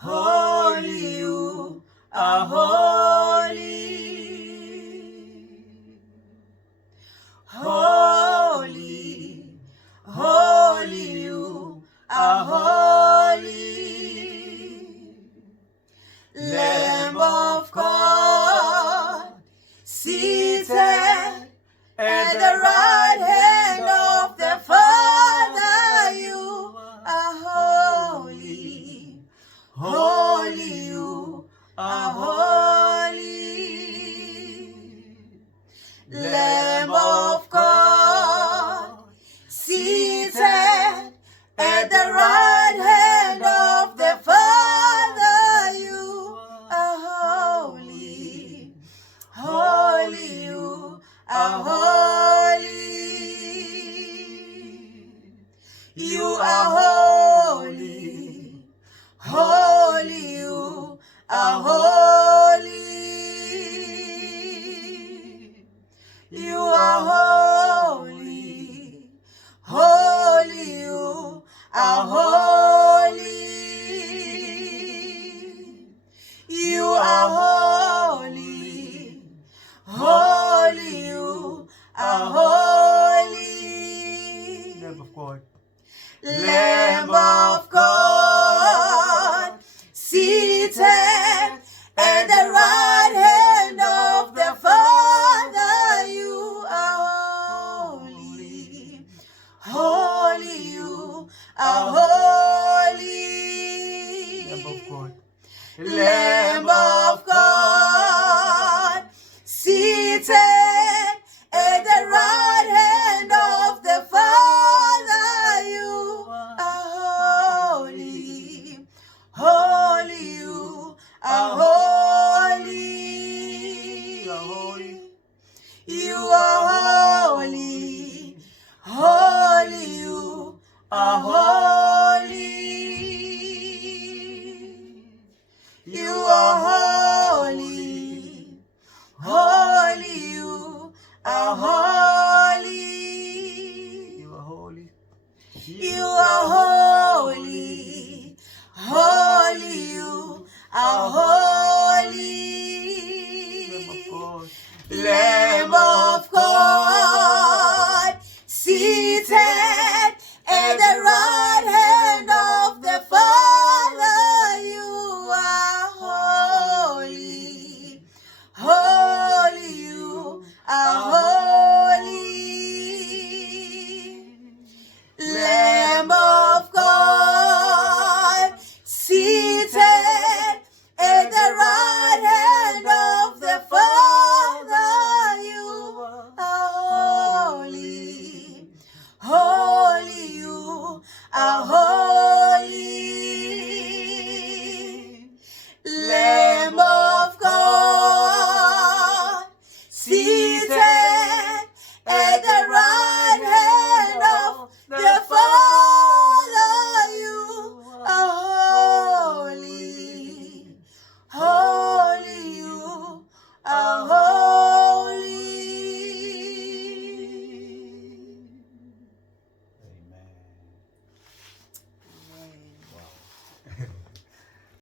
holy, you are holy. Holy, holy, you are holy. Lamb of God, seated at the right hand of the Father, you are holy. Holy, you are holy. Lamb of God, seated at the right hand of the Father, you are holy. Holy, you are holy. You are holy. Holy, you are holy. You are holy. Holy, you are holy. You are holy. Holy, you are holy. Lamb of God. Lamb of God, seated at the right hand of the Father, you are holy. Holy, you are holy. Lamb of God. Lamb of God, seated at the right hand of the Father, you are holy. Holy, you are holy. You are holy. You are holy. Holy, you are holy. You are holy. Holy, you are holy. You are holy. You are holy. Holy, you are